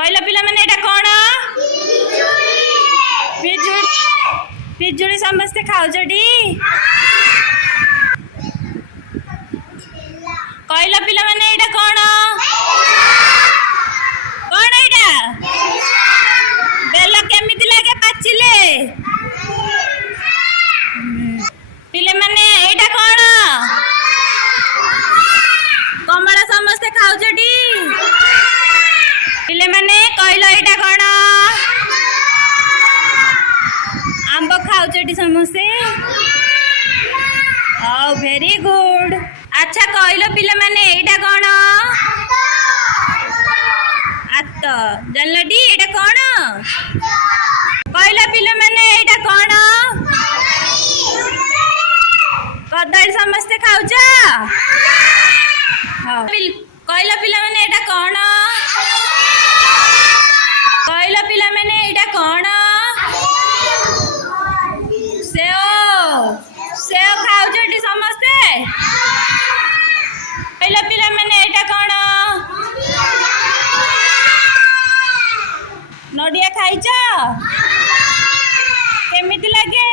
कहला पिला माने एटा कोन पिजुली समस्ते खाउछटी कहला पिला माने एटा कोन कोन एटा बेल केमिति लागे पाचिले पिले माने एटा कोन कमला समस्ते खाउछटी पिले माने कहला एटा कोन आंब खाउछटी समस्ते ओ वेरी गुड अच्छा कहलो पिले माने एटा कोन आत जानलटी एटा कोन कहला पिले माने एटा कोन कदली समस्ते खाउछ हां कहला पिले माने एटा कोन कहला पिले माने एटा कोन सेव खाउछटी समस्ते कहला पिले माने एटा कोन नडिया खाइछ केमिति लागे